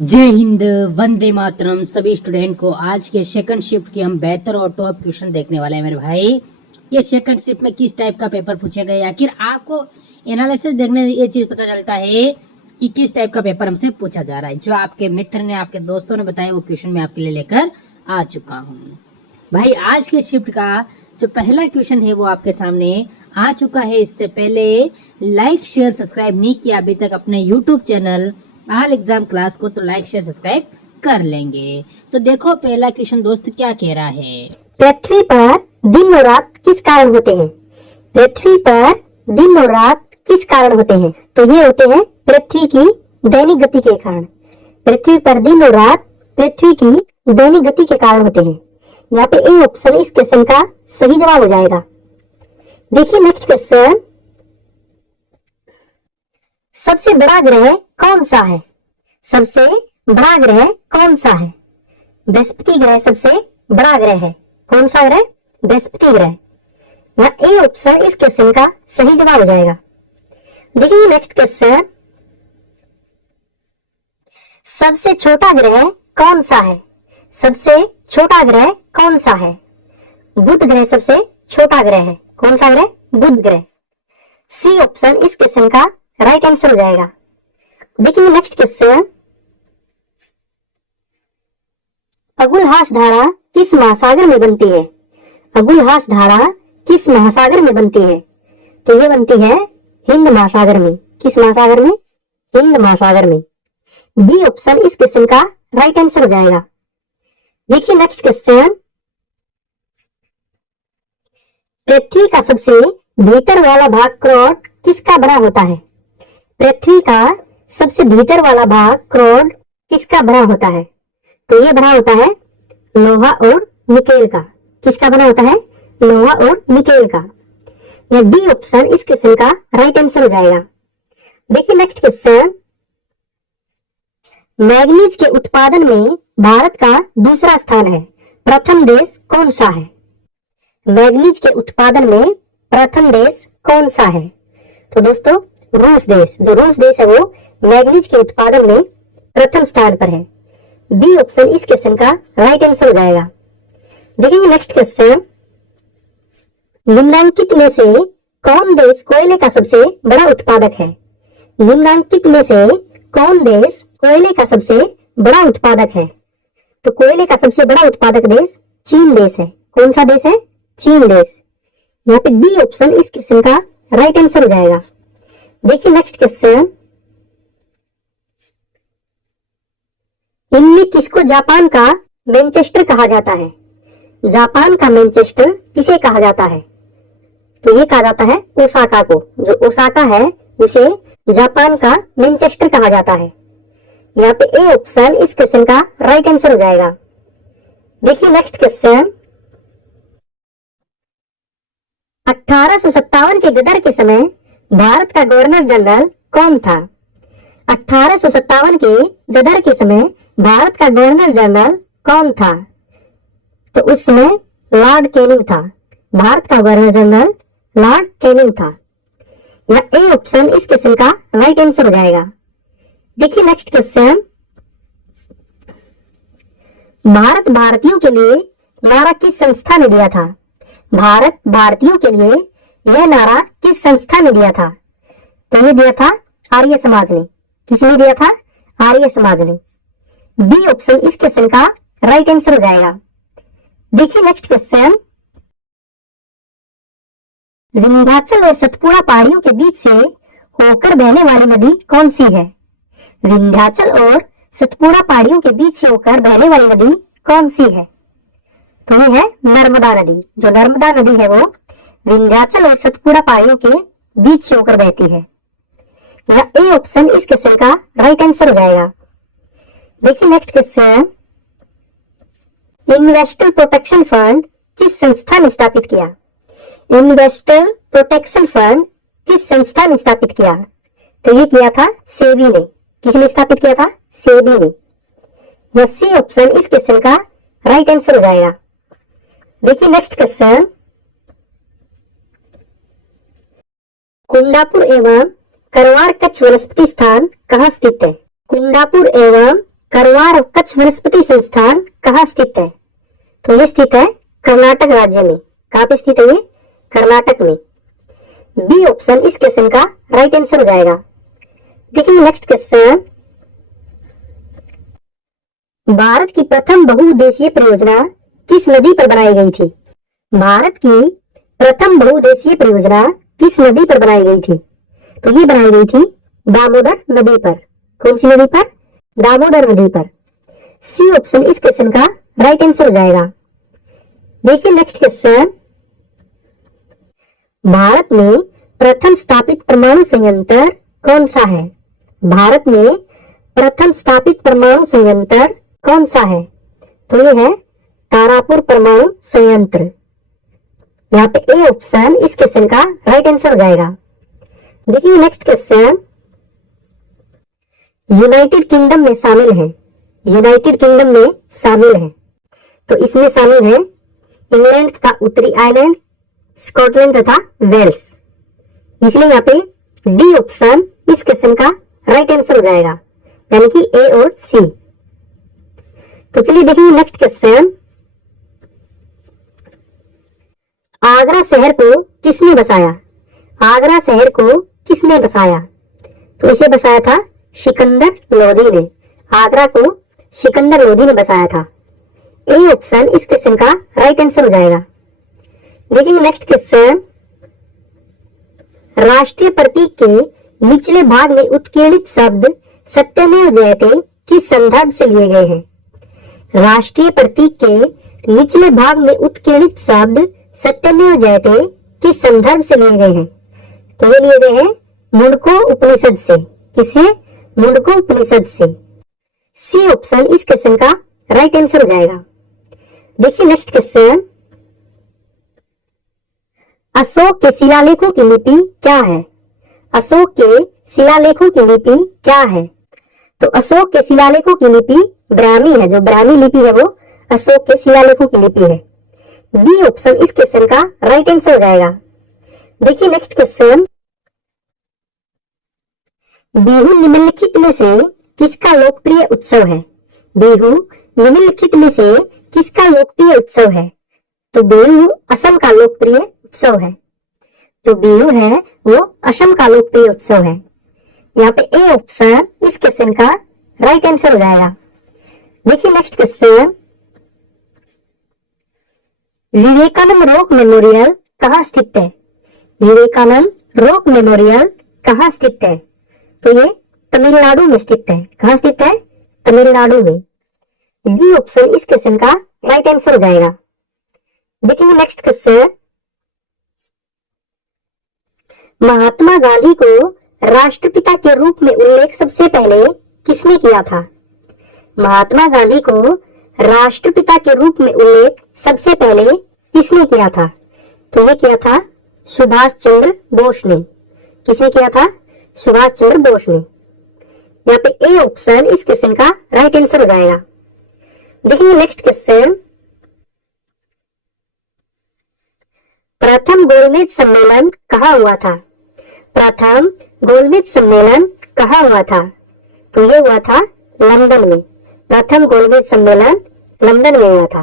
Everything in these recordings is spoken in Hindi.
जय हिंद, वंदे मातरम। सभी स्टूडेंट को आज के सेकंड शिफ्ट की हम बेहतर और टॉप क्वेश्चन देखने वाले हैं मेरे भाई। ये सेकंड शिफ्ट में किस टाइप का पेपर पूछे गए, आखिर आपको एनालिसिस देखने से ये चीज पता चलता है कि किस टाइप का पेपर हमसे पूछा जा रहा है। जो आपके मित्र ने, आपके दोस्तों ने बताया, वो क्वेश्चन मैं आपके लिए लेकर आ चुका हूँ भाई। आज के शिफ्ट का जो पहला क्वेश्चन है वो आपके सामने आ चुका है। इससे पहले लाइक शेयर सब्सक्राइब नहीं किया अभी तक अपने YouTube channel all exam class को, तो लाइक शेयर सब्सक्राइब कर लेंगे। तो देखो पहला क्वेश्चन दोस्त क्या कह रहा है। पृथ्वी पर दिन और रात किस कारण होते हैं? पृथ्वी पर दिन और रात किस कारण होते हैं? तो ये होते हैं पृथ्वी की दैनिक गति के कारण। पृथ्वी पर दिन और रात पृथ्वी की दैनिक गति के कारण होते हैं। यहाँ पे ए ऑप्शन इस क्वेश्चन का सही जवाब हो जाएगा। देखिए नेक्स्ट क्वेश्चन, सबसे बड़ा ग्रह कौन सा है? सबसे बड़ा ग्रह कौन सा है? बृहस्पति ग्रह सबसे बड़ा ग्रह है। कौन सा ग्रह? बृहस्पति ग्रह। यहाँ ए ऑप्शन इस क्वेश्चन का सही जवाब हो जाएगा। देखिए नेक्स्ट क्वेश्चन, सबसे छोटा ग्रह कौन सा है? सबसे छोटा ग्रह कौन सा है? बुध ग्रह सबसे छोटा ग्रह है। कौन सा ग्रह? बुध ग्रह। सी ऑप्शन इस क्वेश्चन का राइट आंसर हो जाएगा। देखिए नेक्स्ट क्वेश्चन, अगुलहास धारा किस महासागर में बनती है? अगुलहास धारा किस महासागर में बनती है? तो ये बनती है हिंद महासागर में। किस महासागर में? हिंद महासागर में। बी ऑप्शन इस क्वेश्चन का राइट आंसर हो जाएगा। देखिए नेक्स्ट क्वेश्चन, पृथ्वी का सबसे भीतर वाला भाग क्रोड किसका बना होता है? पृथ्वी का सबसे भीतर वाला भाग क्रोड किसका बना होता है? तो ये बना होता है लोहा और निकेल का। किसका बना होता है? लोहा और निकेल का। यह डी ऑप्शन इस क्वेश्चन का राइट आंसर हो जाएगा। देखिए नेक्स्ट क्वेश्चन, मैग्नीज के उत्पादन में भारत का दूसरा स्थान है। प्रथम देश कौन सा है? मैग्नीज के उत्पादन में प्रथम देश कौन सा है? तो दोस्तों रूस देश। जो रूस देश है वो मैग्नीज के उत्पादन में प्रथम स्थान पर है। बी ऑप्शन इस क्वेश्चन का राइट आंसर हो जाएगा। देखेंगे नेक्स्ट क्वेश्चन, निम्नलिखित में से कौन देश कोयले का सबसे बड़ा उत्पादक है? निम्नलिखित में से कौन देश कोयले का सबसे बड़ा उत्पादक है? तो कोयले का सबसे बड़ा उत्पादक देश चीन देश है। कौन सा देश है? चीन देश। यहाँ पे डी ऑप्शन इस क्वेश्चन का राइट आंसर हो जाएगा। देखिए नेक्स्ट क्वेश्चन, इनमें किसको जापान का मैनचेस्टर कहा जाता है? जापान का मैनचेस्टर किसे कहा जाता है? तो ये कहा जाता है ओसाका को। जो ओसाका है उसे जापान का मैनचेस्टर कहा जाता है। यहाँ पे ए ऑप्शन इस क्वेश्चन का राइट आंसर हो जाएगा। देखिए नेक्स्ट क्वेश्चन, 1857 के गदर के समय भारत का गवर्नर जनरल कौन था? 1857 के गदर के समय भारत का गवर्नर जनरल कौन था? तो उस समय लॉर्ड कैनिंग था। भारत का गवर्नर जनरल लॉर्ड कैनिंग था। यह ए ऑप्शन इस क्वेश्चन का राइट आंसर हो जाएगा। देखिए नेक्स्ट क्वेश्चन, भारत भारतीयों के लिए नारा किस संस्था ने दिया था? भारत भारतीयों के लिए यह नारा किस संस्था ने दिया था? तो ये दिया था आर्य समाज ने। किसने दिया था? आर्य समाज ने। बी ऑप्शन इस क्वेश्चन का राइट आंसर हो जाएगा। देखिए नेक्स्ट क्वेश्चन, विंध्याचल और सतपुड़ा पहाड़ियों के बीच से होकर बहने वाली नदी कौन सी है? विंध्याचल और सतपुड़ा पहाड़ियों के बीच से होकर बहने वाली नदी कौन सी है? तो ये है नर्मदा नदी। जो नर्मदा नदी है वो विंध्याचल और सतपुड़ा पहाड़ियों के बीच से होकर बहती है। यह ए ऑप्शन इस क्वेश्चन का राइट आंसर हो जाएगा। देखिए next question, investor protection fund किस संस्था ने स्थापित किया? इन्वेस्टर प्रोटेक्शन फंड किस संस्था ने स्थापित किया? तो ये किया था सेबी ने। किसने स्थापित किया था? सेबी ने। यह सी ऑप्शन इस क्वेश्चन का राइट आंसर हो जाएगा। देखिए नेक्स्ट क्वेश्चन, कुंडापुर एवं करवार कच्छ वनस्पति स्थान कहाँ स्थित है? कुंडापुर एवं करवार कच्छ वनस्पति संस्थान कहाँ स्थित है? तो ये स्थित है कर्नाटक राज्य में। कहाँ पे स्थित है ये? कर्नाटक में। बी ऑप्शन इस क्वेश्चन का राइट आंसर हो जाएगा। देखिए नेक्स्ट क्वेश्चन, भारत की प्रथम बहुउद्देशीय परियोजना किस नदी पर बनाई गई थी? भारत की प्रथम बहुउद्देशीय परियोजना किस नदी पर बनाई गई थी? तो ये बनाई गई थी दामोदर नदी पर। कौन सी नदी पर? दामोदर नदी पर। सी ऑप्शन इस क्वेश्चन का राइट आंसर हो जाएगा। देखिए नेक्स्ट क्वेश्चन, भारत में प्रथम स्थापित परमाणु संयंत्र कौन सा है? भारत में प्रथम स्थापित परमाणु संयंत्र कौन सा है? तो ये है तारापुर परमाणु संयंत्र। यहाँ पे ए ऑप्शन इस क्वेश्चन का राइट आंसर हो जाएगा। देखिए नेक्स्ट क्वेश्चन, यूनाइटेड किंगडम में शामिल है। यूनाइटेड किंगडम में शामिल है तो इसमें शामिल है इंग्लैंड तथा उत्तरी आयरलैंड, स्कॉटलैंड तथा वेल्स। इसलिए यहाँ पे डी ऑप्शन इस क्वेश्चन का राइट आंसर हो जाएगा, यानी कि ए और सी। तो चलिए देखेंगे नेक्स्ट क्वेश्चन, आगरा शहर को किसने बसाया? आगरा शहर को किसने बसाया? तो इसे बसाया था सिकंदर लोधी ने। आगरा को सिकंदर लोधी ने बसाया था। ए ऑप्शन इस क्वेश्चन का राइट आंसर हो जाएगा। देखेंगे नेक्स्ट क्वेश्चन, राष्ट्रीय प्रतीक के निचले भाग में उत्कीर्णित शब्द सत्यमेव जयते किस संदर्भ से लिए गए हैं? राष्ट्रीय प्रतीक के निचले भाग में उत्कीर्णित शब्द सत्यमेव जयते किस संदर्भ से लिए गए हैं? तो ये लिए गए हैं मुंडको उपनिषद से। किससे? मुंडको उपनिषद से। सी ऑप्शन इस क्वेश्चन का राइट आंसर हो जाएगा। देखिए नेक्स्ट क्वेश्चन, अशोक के शिलालेखों की लिपि क्या है? अशोक के शिलालेखों की लिपि क्या है? तो अशोक के शिलालेखों की लिपि ब्राह्मी है। जो ब्राह्मी लिपि है वो अशोक के शिलालेखों की लिपि है। बी ऑप्शन इस क्वेश्चन का राइट आंसर हो जाएगा। देखिए नेक्स्ट क्वेश्चन, बिहू निम्नलिखित में से किसका लोकप्रिय उत्सव है? बिहू निम्नलिखित में से किसका लोकप्रिय उत्सव है? तो बिहू असम का लोकप्रिय उत्सव है। जो बिहू है वो असम का लोकप्रिय उत्सव है। यहाँ पे ए ऑप्शन इस क्वेश्चन का राइट आंसर हो जाएगा। देखिए next question, Vivekananda rock memorial कहाँ स्थित है? विवेकानंद रॉक मेमोरियल कहाँ स्थित है? तो ये तमिलनाडु में स्थित है। कहाँ स्थित है? तमिलनाडु में। बी ऑप्शन इस क्वेश्चन का राइट आंसर हो जाएगा। देखेंगे नेक्स्ट क्वेश्चन, महात्मा गांधी को राष्ट्रपिता के रूप में उल्लेख सबसे पहले किसने किया था? महात्मा गांधी को राष्ट्रपिता के रूप में उल्लेख सबसे पहले किसने किया था? तो ये किया था सुभाष चंद्र बोस ने। किसने किया था? सुभाष चंद्र बोस ने। यहाँ पे ए ऑप्शन इस क्वेश्चन का राइट आंसर हो जाएगा। देखिए नेक्स्ट क्वेश्चन, प्रथम गोलमेज सम्मेलन कहाँ हुआ था? प्रथम गोलमेज सम्मेलन कहाँ हुआ था? तो ये हुआ था लंदन में। प्रथम गोलमेज सम्मेलन लंदन में हुआ था।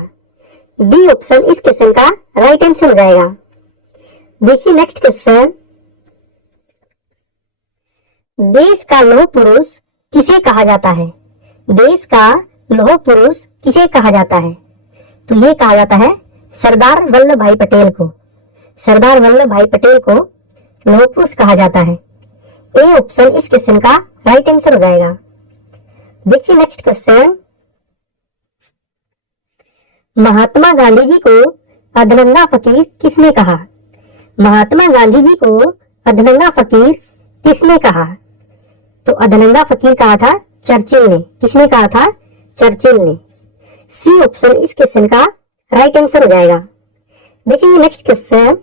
डी ऑप्शन इस क्वेश्चन का राइट आंसर हो जाएगा। देखिए नेक्स्ट क्वेश्चन, देश का लौह पुरुष किसे कहा जाता है? देश का लौह पुरुष किसे कहा जाता है? तो ये कहा जाता है सरदार वल्लभ भाई पटेल को। सरदार वल्लभ भाई पटेल को लौह पुरुष कहा जाता है। ए ऑप्शन इस क्वेश्चन का राइट आंसर हो जाएगा। देखिए नेक्स्ट क्वेश्चन, महात्मा गांधी जी को अधनंगा फकीर किसने कहा? महात्मा गांधी जी को अधनंगा फकीर किसने कहा? तो अधनंगा फकीर कहा था चर्चिल ने। किसने कहा था? चर्चिल ने। सी ऑप्शन इस क्वेश्चन का राइट आंसर हो जाएगा। देखेंगे नेक्स्ट क्वेश्चन,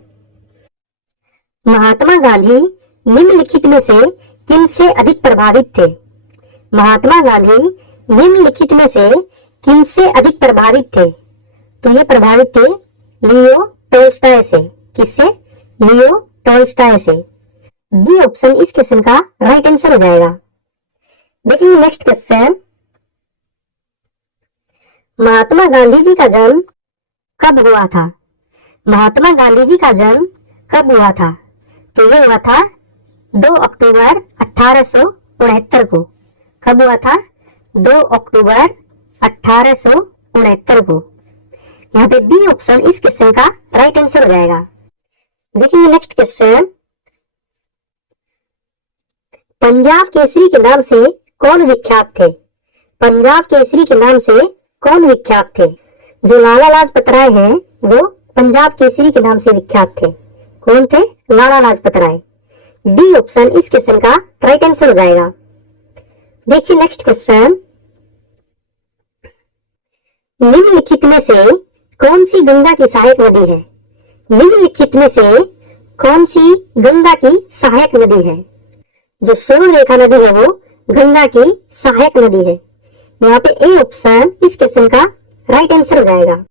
महात्मा गांधी निम्नलिखित में से किन से अधिक प्रभावित थे? महात्मा गांधी निम्नलिखित में से किन से अधिक प्रभावित थे? तो ये प्रभावित थे लियो टोल्स्टॉय से। किससे? लियो टोल्स्टॉय से। डी ऑप्शन इस क्वेश्चन का राइट आंसर हो जाएगा। देखिए नेक्स्ट क्वेश्चन, महात्मा गांधी जी का जन्म कब हुआ था? महात्मा गांधी जी का जन्म कब हुआ था? तो ये हुआ था 2 अक्टूबर 1869 को। कब हुआ था? 2 अक्टूबर 1869 को। यहाँ पे बी ऑप्शन इस क्वेश्चन का राइट आंसर हो जाएगा। देखेंगे नेक्स्ट क्वेश्चन। पंजाब केसरी के नाम से कौन विख्यात थे? पंजाब केसरी के नाम से कौन विख्यात थे? जो लाला लाजपत राय हैं वो पंजाब केसरी के नाम से विख्यात थे। कौन थे? लाला लाजपत राय। डी ऑप्शन इस क्वेश्चन का राइट आंसर हो जाएगा। देखिए नेक्स्ट क्वेश्चन। निम्नलिखित में से कौन सी गंगा की सहायक नदी है? निम्नलिखित में से कौन सी गंगा की सहायक नदी है? जो स्वर्ण रेखा नदी है वो गंगा की सहायक नदी है। यहाँ पे ए ऑप्शन इस क्वेश्चन का राइट आंसर हो जाएगा।